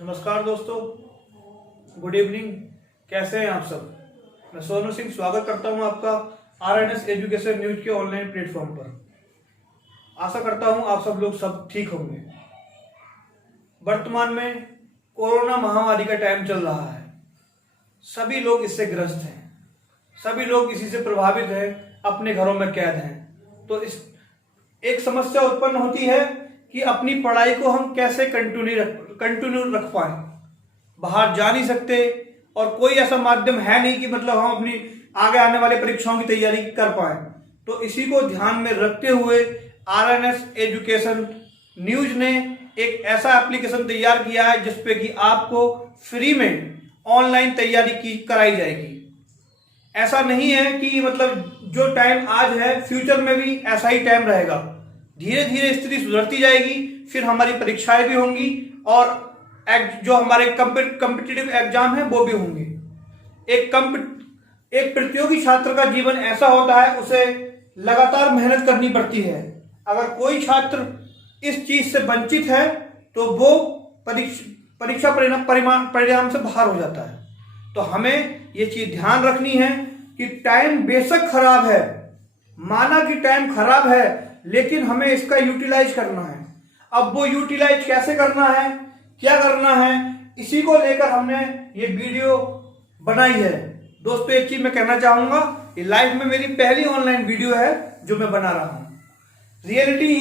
नमस्कार दोस्तों, good evening. कैसे हैं आप सब? मैं सोनू सिंह स्वागत करता हूं आपका RNS एजुकेशन न्यूज के ऑनलाइन प्लेटफॉर्म पर। आशा करता हूं आप सब लोग सब ठीक होंगे। वर्तमान में कोरोना महामारी का टाइम चल रहा है। सभी लोग इससे ग्रस्त हैं, सभी लोग इसी से प्रभावित हैं, अपने घरों में कैद हैं। तो इस एक समस्या उत्पन्न होती है कि अपनी पढ़ाई को हम कैसे कंटिन्यू रख पाए। बाहर जा नहीं सकते और कोई ऐसा माध्यम है नहीं कि मतलब हम अपनी आगे आने वाले परीक्षाओं की तैयारी कर पाए। तो इसी को ध्यान में रखते हुए RNS एजुकेशन न्यूज ने एक ऐसा एप्लीकेशन तैयार किया है जिसपे कि आपको फ्री में ऑनलाइन तैयारी कराई जाएगी। ऐसा नहीं है कि मतलब जो टाइम आज है फ्यूचर में भी ऐसा ही टाइम रहेगा। धीरे धीरे स्थिति सुधरती जाएगी, फिर हमारी परीक्षाएं भी होंगी और जो हमारे कॉम्पिटिटिव एग्जाम है वो भी होंगे। एक प्रतियोगी छात्र का जीवन ऐसा होता है, उसे लगातार मेहनत करनी पड़ती है। अगर कोई छात्र इस चीज से वंचित है तो वो परीक्षा परिणाम से बाहर हो जाता है। तो हमें ये चीज ध्यान रखनी है कि टाइम बेशक खराब है, माना कि टाइम खराब है, लेकिन हमें इसका यूटिलाइज करना है। अब वो यूटिलाइज कैसे करना है, क्या करना है, इसी को लेकर हमने ये वीडियो बनाई है। दोस्तों, एक चीज मैं कहना चाहूंगा, ये लाइफ में मेरी पहली ऑनलाइन वीडियो है जो मैं बना रहा हूं। रियलिटी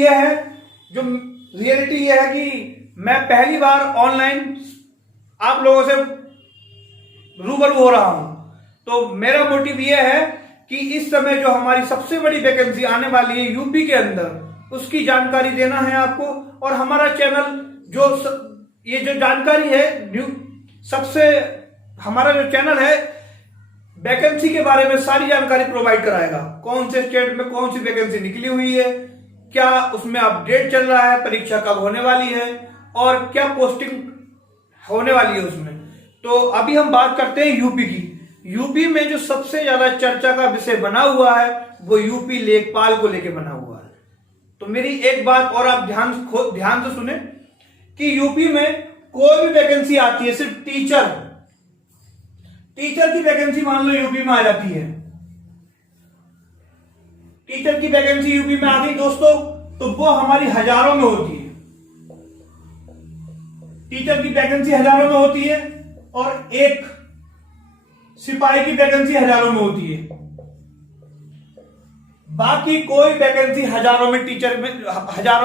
ये है कि मैं पहली बार ऑनलाइन आप लोगों से रूबरू हो रहा हूं। तो मेरा मोटिव ये है कि इस समय जो हमारी सबसे बड़ी वैकेंसी आने वाली है यूपी के अंदर, उसकी जानकारी देना है आपको। और हमारा चैनल ये जो जानकारी है हमारा जो चैनल है वैकेंसी के बारे में सारी जानकारी प्रोवाइड कराएगा। कौन से स्टेट में कौन सी वैकेंसी निकली हुई है, क्या उसमें अपडेट चल रहा है, परीक्षा कब होने वाली है और क्या पोस्टिंग होने वाली है उसमें। तो अभी हम बात करते हैं यूपी की। यूपी में जो सबसे ज्यादा चर्चा का विषय बना हुआ है वो यूपी लेखपाल को लेकर बना हुआ है। तो मेरी एक बात और आप ध्यान से सुने कि यूपी में कोई भी वैकेंसी आती है, सिर्फ टीचर की वैकेंसी मान लो यूपी में आ जाती है, टीचर की वैकेंसी यूपी में आ गई दोस्तों, तो वो हमारी हजारों में होती है। टीचर की वैकेंसी हजारों में होती है और एक सिपाही की वैकेंसी हजारों में होती है। बाकी कोई वैकेंसी हजारों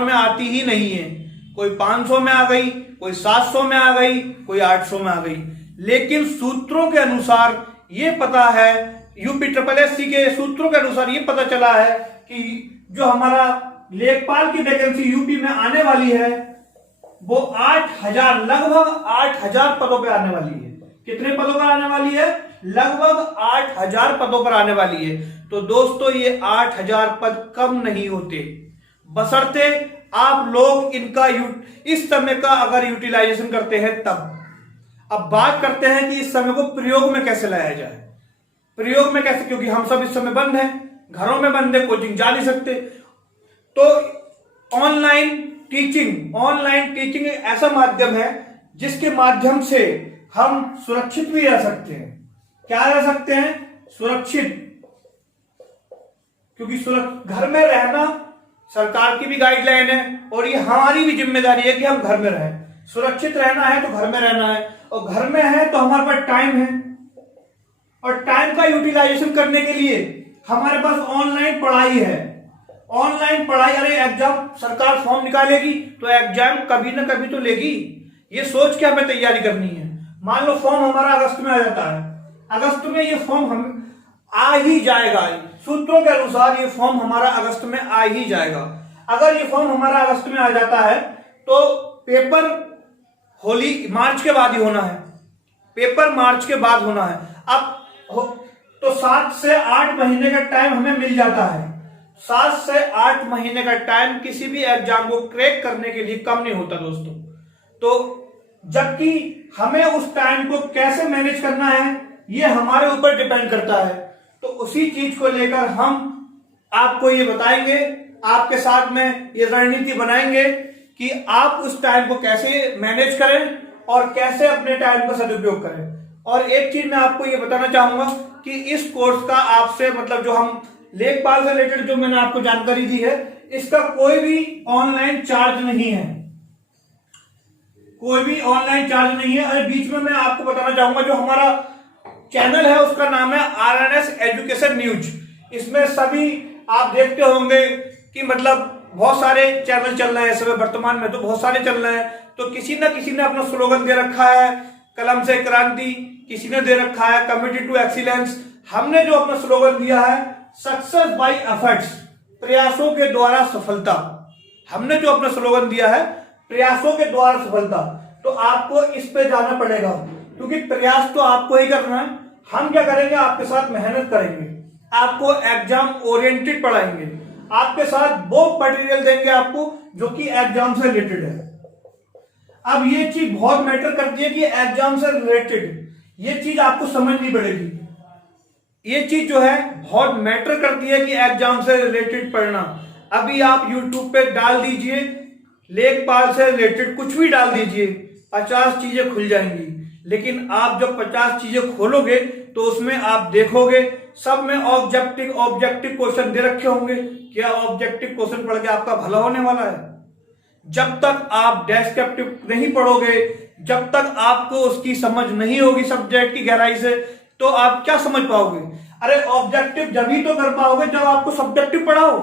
में आती ही नहीं है। कोई 500 में आ गई, कोई 700 में आ गई, कोई 800 में आ गई। लेकिन सूत्रों के अनुसार ये पता है, UPSSC के सूत्रों के अनुसार ये पता चला है कि जो हमारा लेखपाल की वैकेंसी यूपी में आने वाली है वो 8,000 लगभग 8,000 पदों पर आने वाली है। कितने पदों पर आने वाली है? लगभग 8,000 पदों पर आने वाली है। तो दोस्तों, ये 8,000 पद कम नहीं होते, बशर्ते आप लोग इनका इस समय का अगर यूटिलाइजेशन करते हैं तब। अब बात करते हैं कि इस समय को प्रयोग में कैसे लाया जाए। प्रयोग में कैसे, क्योंकि हम सब इस समय बंद हैं, घरों में बंद है, कोचिंग जा नहीं सकते। तो ऑनलाइन टीचिंग एक ऐसा माध्यम है जिसके माध्यम से हम सुरक्षित भी रह सकते हैं। क्या रह सकते हैं? सुरक्षित। क्योंकि घर में रहना सरकार की भी गाइडलाइन है और ये हमारी भी जिम्मेदारी है कि हम घर में रहें। सुरक्षित रहना है तो घर में रहना है, और घर में है तो हमारे पास टाइम है, और टाइम का यूटिलाइजेशन करने के लिए हमारे पास ऑनलाइन पढ़ाई है। ऑनलाइन पढ़ाई, अरे एग्जाम सरकार फॉर्म निकालेगी तो एग्जाम कभी ना कभी तो लेगी, ये सोच के हमें तैयारी करनी है। मान लो फॉर्म हमारा अगस्त में आ जाता है, अगस्त में ये फॉर्म हम आ ही जाएगा। सूत्रों के अनुसार ये फॉर्म हमारा अगस्त में आ ही जाएगा। अगर ये फॉर्म हमारा अगस्त में आ जाता है तो पेपर मार्च के बाद ही होना है, पेपर मार्च के बाद होना है। अब तो 7 से 8 महीने का टाइम हमें मिल जाता है। 7 से 8 महीने का टाइम किसी भी एग्जाम को क्रैक करने के लिए कम नहीं होता दोस्तों। तो जबकि हमें उस टाइम को कैसे मैनेज करना है ये हमारे ऊपर डिपेंड करता है। तो उसी चीज को लेकर हम आपको ये बताएंगे, आपके साथ में ये रणनीति बनाएंगे कि आप उस टाइम को कैसे मैनेज करें और कैसे अपने टाइम का सदुपयोग करें। और एक चीज मैं आपको ये बताना चाहूंगा कि इस कोर्स का आपसे मतलब जो हम लेखपाल से रिलेटेड जो मैंने आपको जानकारी दी है, इसका कोई भी ऑनलाइन चार्ज नहीं है, कोई भी ऑनलाइन चार्ज नहीं है। और बीच में मैं आपको बताना चाहूंगा जो हमारा चैनल है उसका नाम है RNS एजुकेशन न्यूज। इसमें सभी आप देखते होंगे कि मतलब बहुत सारे चैनल चल रहे हैं इस समय, वर्तमान में तो बहुत सारे चल रहे हैं। तो किसी ना किसी ने अपना स्लोगन दे रखा है कलम से क्रांति, किसी ने दे रखा है कमिटेड टू एक्सीलेंस। हमने जो अपना स्लोगन दिया है सक्सेस बाय एफर्ट्स, प्रयासों के द्वारा सफलता। हमने जो अपना स्लोगन दिया है प्रयासों के द्वारा सफलता। तो आपको इस पे जाना पड़ेगा क्योंकि प्रयास तो आपको ही करना है। हम क्या करेंगे, आपके साथ मेहनत करेंगे, आपको एग्जाम ओरिएंटेड पढ़ाएंगे, आपके साथ वो मटेरियल देंगे आपको जो कि एग्जाम से रिलेटेड है। अब ये चीज बहुत मैटर करती है कि एग्जाम से रिलेटेड ये चीज आपको समझनी पड़ेगी। ये चीज जो है बहुत मैटर करती है कि एग्जाम से रिलेटेड पढ़ना। अभी आप YouTube पे डाल दीजिए लेखपाल से रिलेटेड कुछ भी डाल दीजिए, 50 चीजें खुल जाएंगी। लेकिन आप जब 50 चीजें खोलोगे तो उसमें आप देखोगे सब में ऑब्जेक्टिव क्वेश्चन दे रखे होंगे। क्या ऑब्जेक्टिव क्वेश्चन पढ़ के आपका भला होने वाला है? जब तक आप डेस्क्रिप्टिव नहीं पढ़ोगे, जब तक आपको उसकी समझ नहीं होगी सब्जेक्ट की गहराई से, तो आप क्या समझ पाओगे? अरे ऑब्जेक्टिव जब ही तो कर पाओगे जब आपको सब्जेक्टिव पढ़ाओ।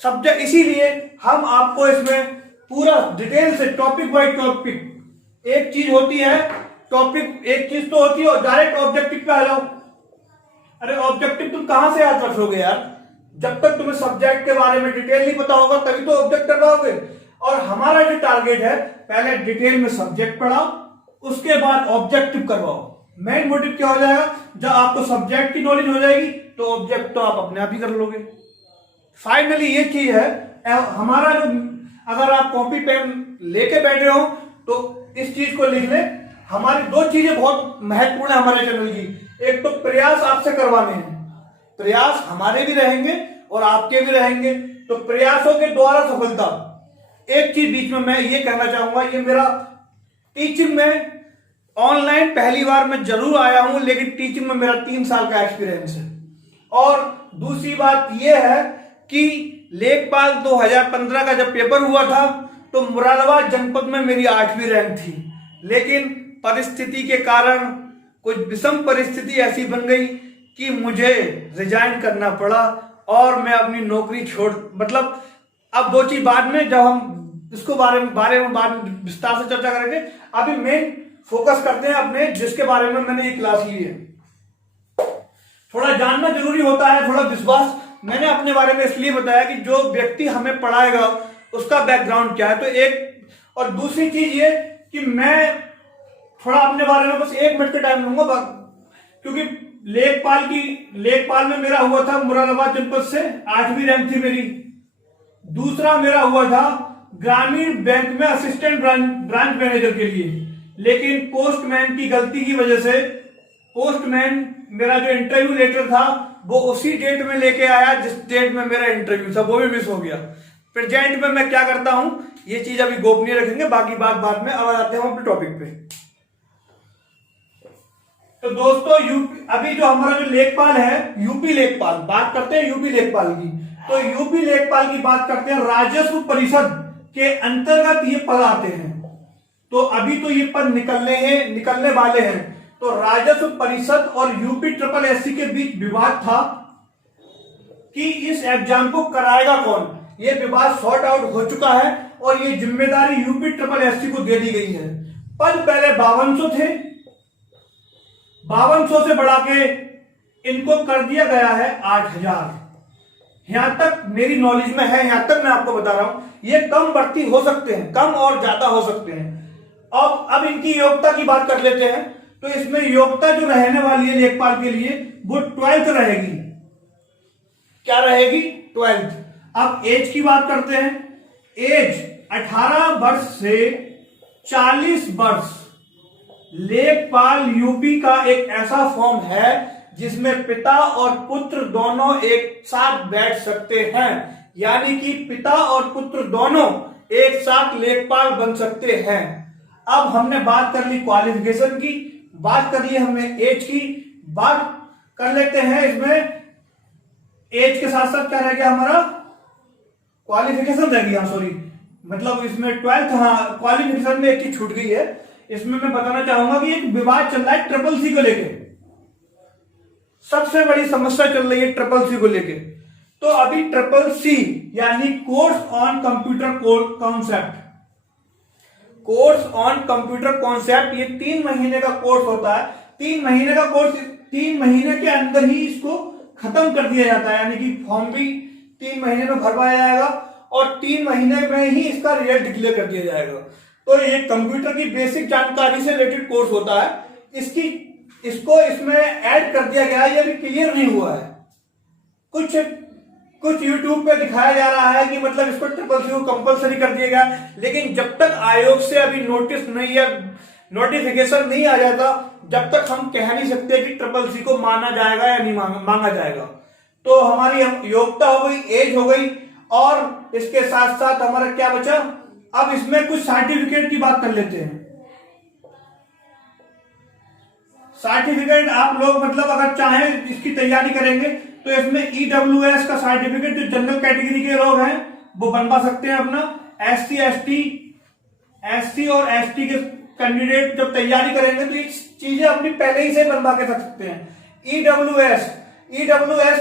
सब्जेक्ट इसीलिए हम आपको इसमें पूरा डिटेल से टॉपिक बाय टॉपिक, एक चीज होती है टॉपिक, एक चीज तो होती है डायरेक्ट ऑब्जेक्टिव पे आ जाओ। अरे ऑब्जेक्टिव तुम कहां से याद रखोगे यार? जब तक तुम्हें सब्जेक्ट के बारे में डिटेल नहीं पता होगा तभी तो ऑब्जेक्ट कर पाओगे। और हमारा जो टारगेट है पहले डिटेल में सब्जेक्ट पढ़ाओ, उसके बाद ऑब्जेक्टिव करवाओ। मेन मोटिव क्या हो जाएगा, जब आपको सब्जेक्ट की नॉलेज हो जाएगी तो ऑब्जेक्ट तो आप अपने आप ही कर लोगे। फाइनली ये चीज है हमारा जो, अगर आप कॉपी पेन लेके बैठे हो तो इस चीज को लिख ले। हमारी दो चीजें बहुत महत्वपूर्ण है हमारे चैनल की। एक तो प्रयास आपसे करवाने हैं, प्रयास हमारे भी रहेंगे और आपके भी रहेंगे, तो प्रयासों के द्वारा सफलता। एक चीज बीच में मैं ये कहना चाहूंगा, ये मेरा टीचिंग में ऑनलाइन पहली बार मैं जरूर आया हूं, लेकिन टीचिंग में मेरा 3 साल का एक्सपीरियंस है। और दूसरी बात यह है कि लेखपाल 2015 का जब पेपर हुआ था तो मुरादाबाद जनपद में मेरी 8वीं रैंक थी, लेकिन परिस्थिति के कारण कुछ विषम परिस्थिति ऐसी बन गई कि मुझे रिजाइन करना पड़ा और मैं अपनी नौकरी छोड़, मतलब अब दो चीज बाद में, जब हम इसको बारे में बाद में विस्तार से चर्चा करेंगे। अभी मेन फोकस करते हैं अपने जिसके बारे में मैंने ये क्लास ली है। थोड़ा जानना जरूरी होता है, थोड़ा विश्वास मैंने अपने बारे में इसलिए बताया कि जो व्यक्ति हमें पढ़ाएगा उसका बैकग्राउंड क्या है। तो एक और दूसरी चीज ये कि मैं थोड़ा अपने बारे में बस 1 मिनट का टाइम लूंगा, क्योंकि लेखपाल में मेरा हुआ था मुरादाबाद जनपद से 8वीं रैंक थी मेरी। दूसरा मेरा हुआ था ग्रामीण बैंक में असिस्टेंट ब्रांच मैनेजर के लिए, लेकिन पोस्टमैन की गलती की वजह से पोस्टमैन मेरा जो इंटरव्यू लेटर था वो उसी डेट में लेके आया जिस डेट में मेरा इंटरव्यू था, वो भी मिस हो गया। प्रेजेंट में मैं क्या करता हूं ये चीज अभी गोपनीय रखेंगे, बाकी बात बाद में। अब आते हैं अपने टॉपिक पे। तो दोस्तों अभी जो हमारा जो लेखपाल है यूपी लेखपाल, बात करते हैं यूपी लेखपाल की। तो यूपी लेखपाल की बात करते हैं, राजस्व परिषद के अंतर्गत ये पद आते हैं। तो अभी तो ये पद निकलने वाले हैं। तो राजस्व परिषद और यूपी SSS के बीच विवाद था कि इस एग्जाम को कराएगा कौन। ये विवाद सॉर्ट आउट हो चुका है और ये जिम्मेदारी यूपी SSS को दे दी गई है। पद पहले 5200 थे, 5200 से बढ़ा के इनको कर दिया गया है 8000। यहां तक मेरी नॉलेज में है, यहां तक मैं आपको बता रहा हूं। ये कम बढ़ती हो सकते हैं, कम और ज्यादा हो सकते हैं। अब इनकी योग्यता की बात कर लेते हैं। तो इसमें योग्यता जो रहने वाली है लेखपाल के लिए वो 12th रहेगी। क्या रहेगी? 12th। अब एज की बात करते हैं। एज 18 वर्ष से 40 वर्ष लेखपाल यूपी का एक ऐसा फॉर्म है जिसमें पिता और पुत्र दोनों एक साथ बैठ सकते हैं, यानी कि पिता और पुत्र दोनों एक साथ लेखपाल बन सकते हैं। अब हमने बात कर ली क्वालिफिकेशन की, बात कर ली हमने एज की, बात कर लेते हैं इसमें एज के साथ साथ क्या रह गया हमारा, क्वालिफिकेशन रह गया, सॉरी मतलब इसमें 12th, हाँ क्वालिफिकेशन में एक चीज छूट गई है। इसमें मैं बताना चाहूंगा कि एक विवाद चल रहा है ट्रिपल सी को लेके, सबसे बड़ी समस्या चल रही है ट्रिपल सी को लेके। तो अभी ट्रिपल सी यानी course on computer concept, course on computer concept, ये 3 महीने का कोर्स होता है। 3 महीने का कोर्स, 3 महीने के अंदर ही इसको खत्म कर दिया जाता है, यानी कि फॉर्म भी 3 महीने में भरवाया जाएगा और 3 महीने में ही इसका रिजल्ट डिक्लेयर कर दिया जाएगा। तो ये कंप्यूटर की बेसिक जानकारी से रिलेटेड कोर्स होता है। इसको इसमें ऐड कर दिया गया है, ये अभी क्लियर नहीं हुआ है। कुछ YouTube पे दिखाया जा रहा है कि मतलब इसको ट्रिपल सी को कंपलसरी कर दिया गया, लेकिन जब तक आयोग से अभी नोटिस नहीं या नोटिफिकेशन नहीं आ जाता, जब तक हम कह नहीं सकते कि ट्रिपल सी को माना जाएगा या नहीं मांगा जाएगा। तो हमारी योग्यता हो गई, एज हो गई, और इसके साथ साथ हमारा क्या बचा, अब इसमें कुछ सर्टिफिकेट की बात कर लेते हैं। सर्टिफिकेट आप लोग मतलब अगर चाहें इसकी तैयारी करेंगे तो इसमें EWS का सर्टिफिकेट जो जनरल कैटेगरी के लोग हैं वो बनवा सकते हैं अपना। SC और ST के कैंडिडेट जब तैयारी करेंगे तो ये चीजें अपनी पहले ही से बनवा के रख सकते हैं। EWS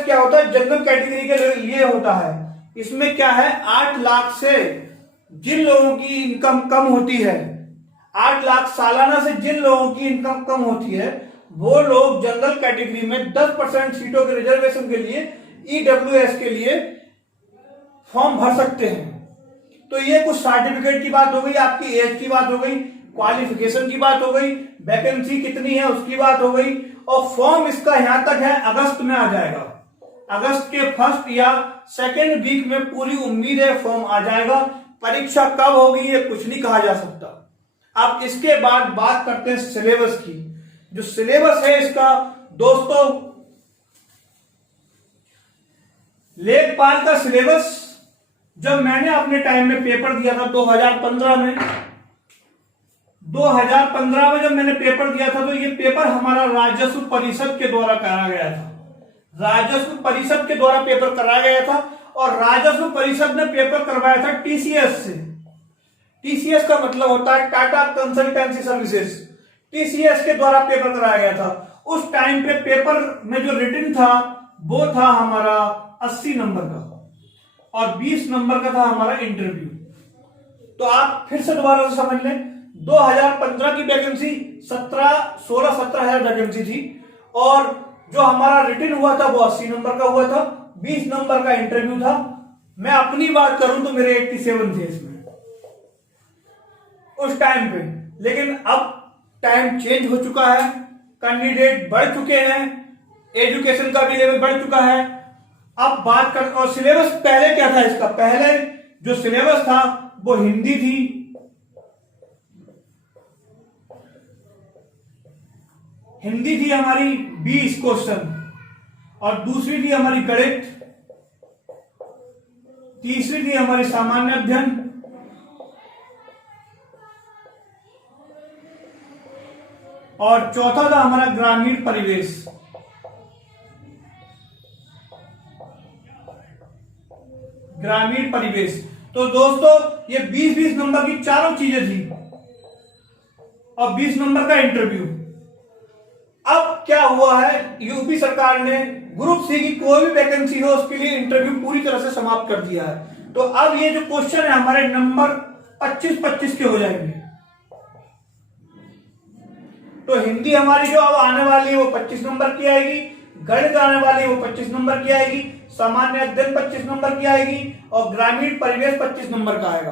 क्या होता है, जनरल कैटेगरी के लिए होता है। इसमें क्या है, 8 लाख से जिन लोगों की इनकम कम होती है, 8 लाख सालाना से जिन लोगों की इनकम कम होती है, वो लोग जनरल कैटेगरी में 10% सीटों के रिजर्वेशन के लिए EWS के लिए फॉर्म भर सकते हैं। तो ये कुछ सर्टिफिकेट की बात हो गई, आपकी एज की बात हो गई, क्वालिफिकेशन की बात हो गई, वैकेंसी कितनी है उसकी बात हो गई, और फॉर्म इसका यहां तक है अगस्त में आ जाएगा। अगस्त के 1st या 2nd वीक में पूरी उम्मीद है फॉर्म आ जाएगा। परीक्षा कब होगी ये कुछ नहीं कहा जा सकता। अब इसके बाद बात करते हैं सिलेबस की। जो सिलेबस है इसका दोस्तों, लेखपाल का सिलेबस जब मैंने अपने टाइम में पेपर दिया था 2015 में, 2015 में जब मैंने पेपर दिया था तो ये पेपर हमारा राजस्व परिषद के द्वारा कराया गया था। राजस्व परिषद के द्वारा पेपर कराया गया था, और राजस्व परिषद ने पेपर करवाया था TCS से। TCS का मतलब होता है टाटा कंसल्टेंसी सर्विसेज। TCS के द्वारा पेपर कराया गया था। उस टाइम पे पेपर में जो रिटन था वो था हमारा 80 नंबर का, और 20 नंबर का था हमारा इंटरव्यू। तो आप फिर से दोबारा से समझ लें, 2015 की वैकेंसी 16-17 हजार वैकेंसी थी, और जो हमारा रिटन हुआ था वो 80 नंबर का हुआ था, 20 नंबर का इंटरव्यू था। मैं अपनी बात करूं तो मेरे 87 थे इसमें उस टाइम पे। लेकिन अब टाइम चेंज हो चुका है, कैंडिडेट बढ़ चुके हैं, एजुकेशन का भी लेवल बढ़ चुका है। अब बात कर, और सिलेबस पहले क्या था इसका, पहले जो सिलेबस था वो हिंदी थी, हिंदी थी हमारी 20 क्वेश्चन, और दूसरी थी हमारी गणित, तीसरी थी हमारी सामान्य अध्ययन, और चौथा था हमारा ग्रामीण परिवेश। ग्रामीण परिवेश। तो दोस्तों ये 20-20 नंबर की चारों चीजें थी, और 20 नंबर का इंटरव्यू। अब क्या हुआ है, यूपी सरकार ने ग्रुप सी की कोई भी वैकेंसी हो उसके लिए इंटरव्यू पूरी तरह से समाप्त कर दिया है। तो अब ये जो क्वेश्चन है हमारे नंबर 25-25 के हो जाएंगे। तो हिंदी हमारी जो अब आने वाली है वो 25 नंबर की आएगी, गणित आने वाली है वो 25 नंबर की आएगी, सामान्य अध्ययन 25 नंबर की आएगी, और ग्रामीण परिवेश 25 नंबर का आएगा।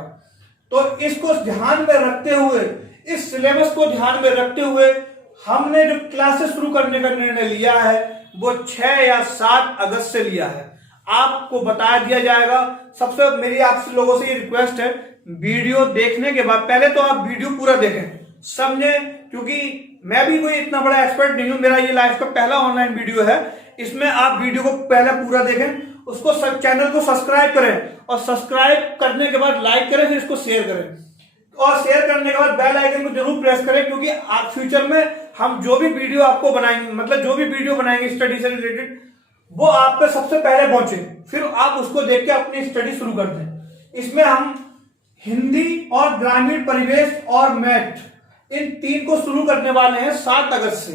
तो इसको ध्यान में रखते हुए, इस सिलेबस को ध्यान में रखते हुए हमने जो क्लासेस शुरू करने का निर्णय लिया है वो 6 या 7 अगस्त से लिया है। आपको बता दिया जाएगा। सबसे मेरी आपसे लोगों से ये रिक्वेस्ट है, वीडियो देखने के बाद पहले तो आप वीडियो पूरा देखें, समझे, क्योंकि मैं भी कोई इतना बड़ा एक्सपर्ट नहीं हूं। मेरा ये लाइफ का पहला ऑनलाइन वीडियो है, इसमें आप वीडियो को पहले पूरा देखें, उसको चैनल को सब्सक्राइब करें, और सब्सक्राइब करने के बाद लाइक करें, फिर इसको शेयर करें, और शेयर करने के बाद बेल आइकन को जरूर प्रेस करें, क्योंकि आप फ्यूचर में हम जो भी वीडियो आपको बनाएंगे, मतलब जो भी वीडियो बनाएंगे स्टडी से रिलेटेड, वो आप पे सबसे पहले पहुंचे, फिर आप उसको देख के अपनी स्टडी शुरू कर दें। इसमें हम हिंदी और ग्रामीण परिवेश और मैथ, इन 3 को शुरू करने वाले हैं 7 अगस्त से।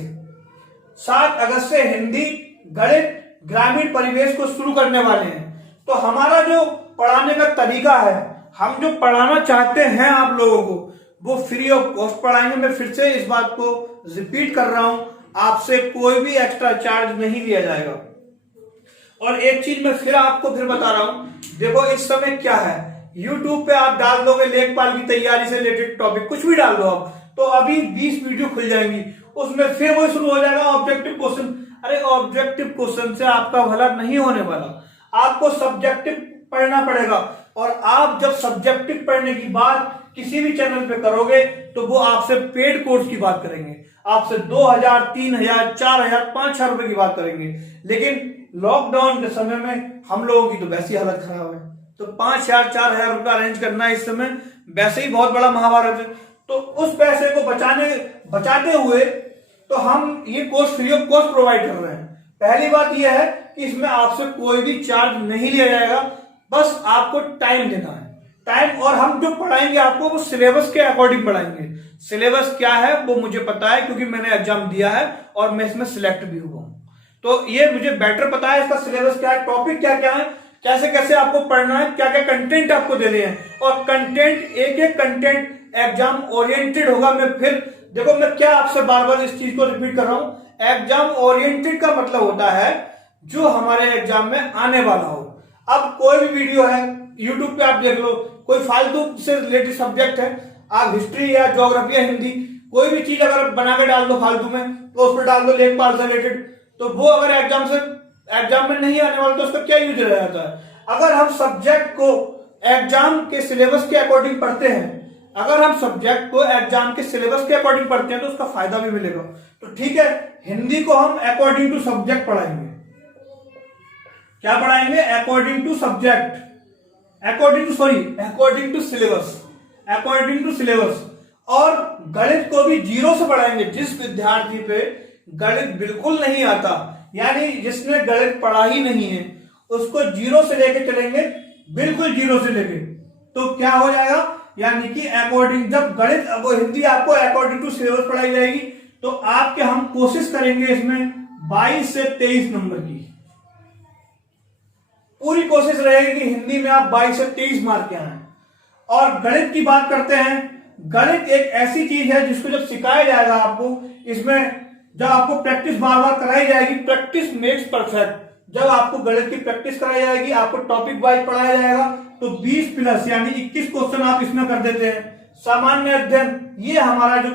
7 अगस्त से हिंदी, गणित, ग्रामीण परिवेश को शुरू करने वाले हैं। तो हमारा जो पढ़ाने का तरीका है, हम जो पढ़ाना चाहते हैं आप लोगों को, वो फ्री ऑफ कॉस्ट पढ़ाएंगे। मैं फिर से इस बात को रिपीट कर रहा हूं, आपसे कोई भी एक्स्ट्रा चार्ज नहीं लिया जाएगा। और एक चीज मैं फिर आपको बता रहा हूं, देखो इस समय क्या है, YouTube पे आप डाल दोगे लेखपाल की तैयारी से रिलेटेड टॉपिक, कुछ भी डाल दो आप, तो अभी 20 वीडियो खुल जाएंगी, उसमें फिर वो शुरू हो जाएगा ऑब्जेक्टिव क्वेश्चन। अरे ऑब्जेक्टिव क्वेश्चन से आपका भला नहीं होने वाला, आपको सब्जेक्टिव पढ़ना पड़ेगा। और आप जब सब्जेक्टिव पढ़ने की बात किसी भी चैनल पे करोगे तो वो आपसे पेड कोर्स की बात करेंगे, आपसे 2000, 3000, 4000, 5000 रुपए की बात करेंगे। लेकिन लॉकडाउन के समय में हम लोगों की तो वैसी हालत खराब है, तो 5000, 4000 रुपया अरेंज करना इस समय वैसे ही बहुत बड़ा महाभारत है। तो उस पैसे को बचाते हुए तो हम ये course free of cost provide कर रहे हैं। पहली बात यह है कि इसमें आपसे कोई भी चार्ज नहीं लिया जाएगा, बस आपको टाइम देना है, टाइम। और हम जो पढ़ाएंगे आपको वो सिलेबस के अकॉर्डिंग पढ़ाएंगे। सिलेबस क्या है वो मुझे पता है, क्योंकि मैंने एग्जाम दिया है और मैं इसमें सिलेक्ट भी हुआ हूं, तो ये मुझे बेटर पता है इसका सिलेबस क्या है, टॉपिक क्या क्या है, कैसे कैसे आपको पढ़ना है, क्या क्या कंटेंट आपको देने हैं। और कंटेंट, एक एक कंटेंट एग्जाम ओरिएंटेड होगा। मैं फिर देखो, मैं क्या आपसे बार बार इस चीज को रिपीट कर रहा हूं, एग्जाम ओरिएंटेड का मतलब होता है जो हमारे एग्जाम में आने वाला हो। अब कोई भी वीडियो है यूट्यूब पे आप देख लो, कोई फालतू से रिलेटेड सब्जेक्ट है, आप हिस्ट्री या ज्योग्राफी या हिंदी कोई भी चीज अगर बना के डाल दो फालतू में, तो उस पर डाल दो लेखपाल से रिलेटेड, तो वो अगर एग्जाम में नहीं आने वाला तो उसका क्या यूज रह जाता है। अगर हम सब्जेक्ट को एग्जाम के सिलेबस के अकॉर्डिंग पढ़ते हैं, अगर हम सब्जेक्ट को एग्जाम के सिलेबस के अकॉर्डिंग पढ़ते हैं तो उसका फायदा भी मिलेगा। तो ठीक है, हिंदी को हम अकॉर्डिंग टू सब्जेक्ट पढ़ाएंगे। क्या पढ़ाएंगे? According to subject, according to syllabus. और गणित को भी 0 से पढ़ाएंगे। जिस विद्यार्थी पे गणित बिल्कुल नहीं आता, यानी जिसने गणित पढ़ा ही नहीं है, उसको 0 से लेके चलेंगे, बिल्कुल 0 से लेके। तो क्या हो जाएगा, यानी कि अकॉर्डिंग, जब गणित हिंदी आपको अकॉर्डिंग टू सिलेबस पढ़ाई जाएगी, तो आपके हम कोशिश करेंगे इसमें 22 से 23 नंबर की पूरी कोशिश रहेगी कि हिंदी में आप 22 से 23 मार्क के आए। और गणित की बात करते हैं, गणित एक ऐसी चीज है जिसको जब सिखाया जाएगा आपको, इसमें जब आपको प्रैक्टिस बार बार कराई जाएगी, प्रैक्टिस मेक्स परफेक्ट। जब आपको गणित की प्रैक्टिस कराई जाएगी, आपको टॉपिक वाइज पढ़ाया जाएगा, तो 20 प्लस यानी 21 क्वेश्चन आप इसमें कर देते हैं। सामान्य अध्ययन, ये हमारा जो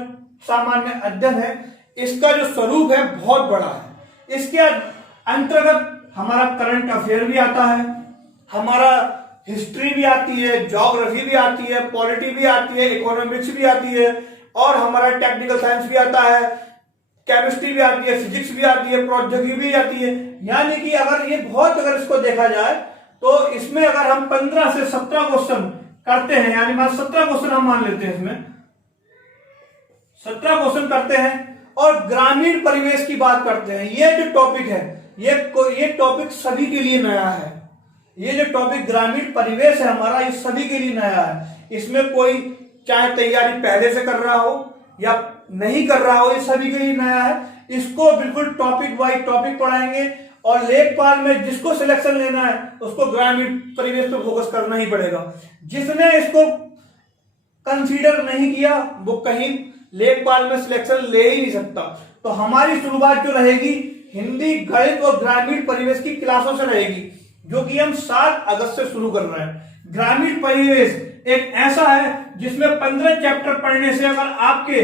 सामान्य अध्ययन है, इसका जो स्वरूप है बहुत बड़ा है। इसके अंतर्गत हमारा करंट अफेयर भी आता है, हमारा हिस्ट्री भी आती है, ज्योग्राफी भी आती है, पॉलिटी भी आती है, इकोनॉमिक्स भी आती है, और हमारा टेक्निकल साइंस भी आता है, केमिस्ट्री भी आती है, फिजिक्स भी आती है, प्रौद्योगिकी भी आती है। यानी कि अगर इसको देखा जाए तो इसमें अगर हम 15 से 17 क्वेश्चन करते हैं, यानी 17 क्वेश्चन हम मान लेते हैं, इसमें 17 क्वेश्चन करते हैं, और ग्रामीण परिवेश की बात करते हैं। ये जो टॉपिक है, ये टॉपिक सभी के लिए नया है। ये जो टॉपिक ग्रामीण परिवेश है हमारा, ये सभी के लिए नया है। इसमें कोई चाहे तैयारी पहले से कर रहा हो या नहीं कर रहा हो, ये सभी के लिए नया है। इसको बिल्कुल टॉपिक वाइज टॉपिक पढ़ाएंगे, और लेखपाल में जिसको सिलेक्शन लेना है उसको ग्रामीण परिवेश पर फोकस करना ही पड़ेगा। जिसने इसको कंसीडर नहीं किया वो कहीं लेखपाल में सिलेक्शन ले ही नहीं सकता। तो हमारी शुरुआत जो रहेगी हिंदी, गणित और ग्रामीण परिवेश की क्लासों से रहेगी, जो कि हम 7 अगस्त से शुरू कर रहे हैं। ग्रामीण परिवेश एक ऐसा है जिसमें 15 चैप्टर पढ़ने से अगर आपके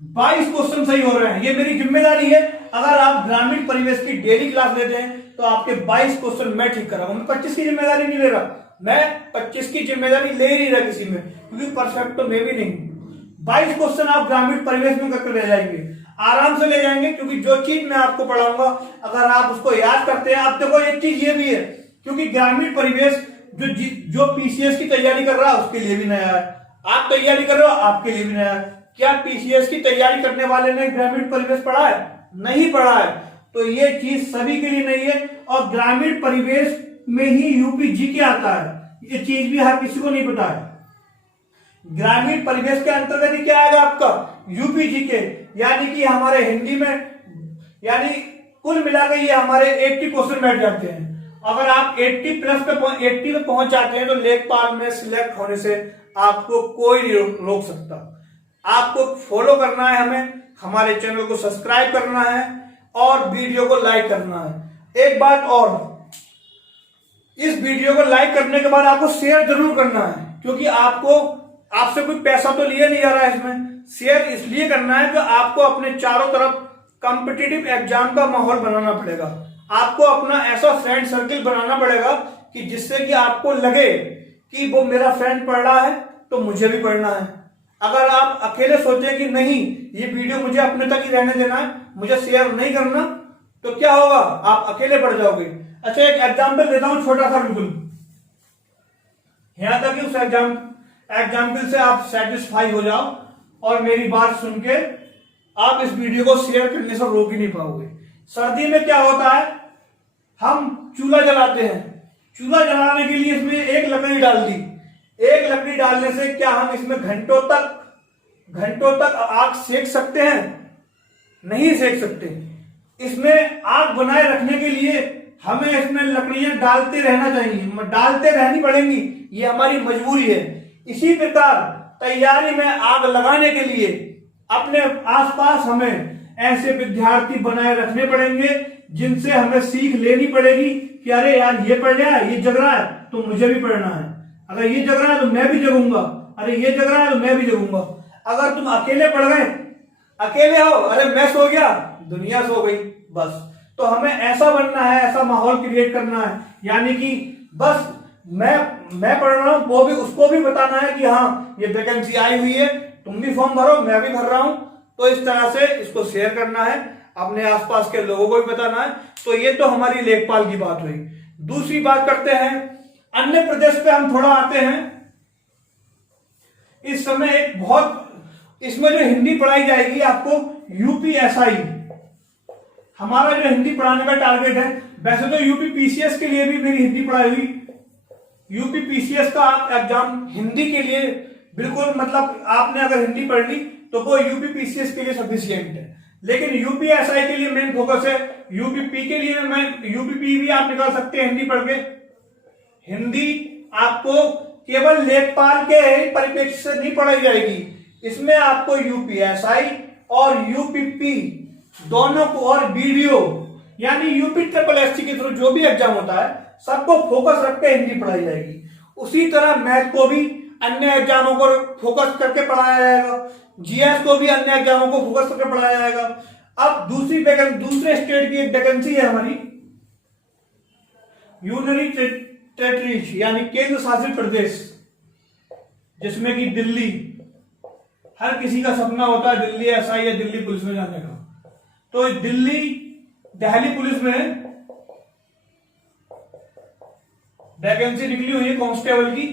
22 क्वेश्चन सही हो रहे हैं, ये मेरी जिम्मेदारी है। अगर आप ग्रामीण परिवेश की डेली क्लास लेते हैं तो आपके 22 क्वेश्चन मैं ठीक कर रहा हूं। मैं 25 की जिम्मेदारी नहीं ले रहा, मैं 25 की जिम्मेदारी ले ही नहीं रहा किसी में, क्योंकि परफेक्ट तो मैं भी नहीं। 22 क्वेश्चन आप ग्रामीण परिवेश में करके ले जाएंगे, आराम से ले जाएंगे, क्योंकि जो चीज मैं आपको पढ़ाऊंगा अगर आप उसको याद करते हैं। आप देखो एक चीज ये भी है, क्योंकि ग्रामीण परिवेश जो पीसीएस की तैयारी कर रहा है उसके लिए भी नया है। आप तैयारी कर रहे हो, आपके लिए भी नया है। क्या पीसीएस की तैयारी करने वाले ने ग्रामीण परिवेश पढ़ा है? नहीं पढ़ा है। तो ये चीज सभी के लिए नहीं है। और ग्रामीण परिवेश में ही यूपी जीके आता है, ये चीज भी हर किसी को नहीं पता है। ग्रामीण परिवेश के अंतर्गत ही क्या आएगा आपका? यूपी जीके, यानी कि हमारे हिंदी में, यानी कुल मिलाकर ये हमारे 80 क्वेश्चन बैठ जाते हैं। अगर आप 80 प्लस पे 80 पे पहुंच जाते हैं तो लेखपाल में सिलेक्ट होने से आपको कोई नहीं रोक सकता। आपको फॉलो करना है, हमें हमारे चैनल को सब्सक्राइब करना है और वीडियो को लाइक करना है। एक बात और, इस वीडियो को लाइक करने के बाद आपको शेयर जरूर करना है, क्योंकि आपसे कोई पैसा तो लिया नहीं जा रहा है इसमें। शेयर इसलिए करना है कि आपको अपने चारों तरफ कॉम्पिटिटिव एग्जाम का माहौल बनाना पड़ेगा। आपको अपना ऐसा फ्रेंड सर्किल बनाना पड़ेगा कि जिससे कि आपको लगे कि वो मेरा फ्रेंड पढ़ रहा है तो मुझे भी पढ़ना है। अगर आप अकेले सोचें कि नहीं, ये वीडियो मुझे अपने तक ही रहने देना है, मुझे शेयर नहीं करना, तो क्या होगा? आप अकेले पढ़ जाओगे। अच्छा, एक एग्जाम्पल देता हूं छोटा सा, बिल्कुल यहां तक कि उस एग्जाम्पल से आप सेटिस्फाई हो जाओ और मेरी बात सुन के आप इस वीडियो को शेयर करने से रोक ही नहीं पाओगे। सर्दी में क्या होता है, हम चूल्हा जलाते हैं। चूल्हा जलाने के लिए इसमें एक लकड़ी डाल दी। एक लकड़ी डालने से क्या हम इसमें घंटों तक आग सेक सकते हैं? नहीं सेक सकते। इसमें आग बनाए रखने के लिए हमें इसमें लकड़ियां डालते रहना चाहिए, डालते रहनी पड़ेंगी, ये हमारी मजबूरी है। इसी प्रकार तैयारी में आग लगाने के लिए अपने आसपास हमें ऐसे विद्यार्थी बनाए रखने पड़ेंगे जिनसे हमें सीख लेनी पड़ेगी कि अरे यार ये पढ़ रहा है, ये जग रहा है तो मुझे भी पढ़ना है। अगर ये जग रहा है तो मैं भी जगूंगा, अरे ये जग रहा है तो मैं भी जगूंगा। अगर तुम अकेले पढ़ रहे, अकेले हो, अरे मैं सो गया, दुनिया सो गई, बस। तो हमें ऐसा बनना है, ऐसा माहौल क्रिएट करना है, यानी कि बस मैं पढ़ रहा हूं, वो भी, उसको भी बताना है कि हाँ ये वैकेंसी आई हुई है, तुम भी फॉर्म भरो, मैं भी भर रहा हूं। तो इस तरह से इसको शेयर करना है, अपने आसपास के लोगों को भी बताना है। तो ये तो हमारी लेखपाल की बात हुई। दूसरी बात करते हैं अन्य प्रदेश पे, हम थोड़ा आते हैं। इस समय एक बहुत, इसमें जो हिंदी पढ़ाई जाएगी आपको, यूपीएसआई, हमारा जो हिंदी पढ़ाने का टारगेट है। वैसे तो यूपी पीसीएस के लिए भी मेरी हिंदी पढ़ाई हुई। यूपी पीसीएस का आप एग्जाम हिंदी के लिए बिल्कुल, मतलब आपने अगर हिंदी पढ़ ली तो वो यूपी पीसीएस के लिए सफिशिएंट है। लेकिन यूपीएसआई के लिए मेन फोकस है। यूपीपी के लिए यूपीपी भी आप निकाल सकते हैं हिंदी पढ़ के। हिंदी आपको केवल लेखपाल के परिप्रेक्ष्य से नहीं पढ़ाई जाएगी, इसमें आपको यूपीएसआई और यूपीपी दोनों को, और वीडियो यानी यूपी ट्रिपल एससी के थ्रू जो भी एग्जाम होता है सबको फोकस रख के हिंदी पढ़ाई जाएगी। उसी तरह मैथ को भी अन्य एग्जामों को फोकस करके पढ़ाया जाएगा, जीएस को भी अन्य एग्जामों को फोकस करके पढ़ाया जाएगा। अब दूसरे स्टेट की एक वैकेंसी है हमारी, यूनियन टेरिटरीज यानी केंद्र शासित प्रदेश, जिसमें कि दिल्ली, हर किसी का सपना होता है दिल्ली एसआई या दिल्ली पुलिस में जाने का। तो दिल्ली पुलिस में वैकेंसी निकली हुई है कांस्टेबल की।